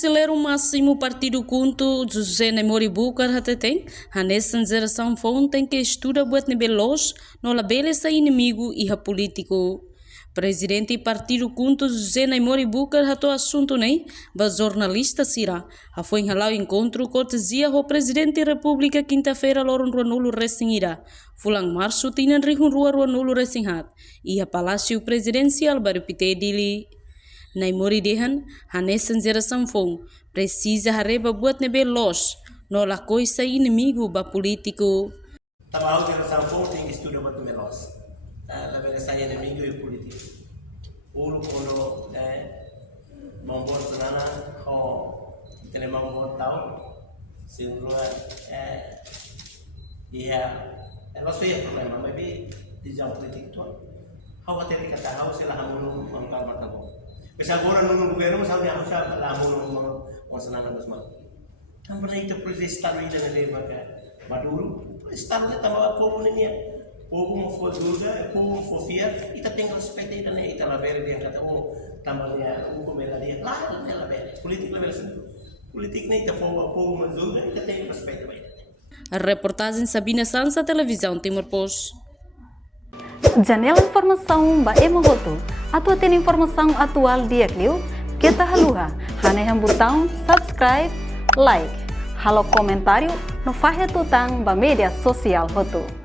Conselheiro máximo partido Kuntu José Nemori Bukar hateteng hanesan geração fonte que estuda buat nebelos no labele sa inimigo e político. Presidente partido Kuntu José Nemori Bukar hato assunto nei ba jornalista sira ha foi halau encontro cortesia ho presidente República quinta-feira loron ruanulo resingira fulang março tinan rihun ruanulo resinghat e a Palácio Presidencial baru pite dili. Naimori dehan hanesan geração fong precisa hareba buat nebe los no la coisa inimigo ba político. Trabalho geração fong tem que estudar buat nebe los. La bella inimigo e político. Ulu quando membuat senana ho tele membuat tahu sehingga lo saya problema maybe di jam politik tu. How tele kata how sila hamulu mangkal matabo. Bisa orang nunggu governo misalnya harus lamun mau senang terus mah. Kan pernah itu proses taruh ini dari baga Maduro. Proses taruh kita bawa povo ini, povo mau foduga, povo mau fiat. Kita tinggal seperti itu nih. Kita label dia kata tambahnya pembela dia. Lah ini label. Politik label sendiri. Politik nih kita povo mau juga. Kita tinggal seperti itu. Reportagem Sabina Sansa, Televisão Timor Post. Janela informação ba emogoto atau tem informação atual dia kliu kita haluha hane botão subscribe like halo comentário no fahe tutang ba media sosial hoto.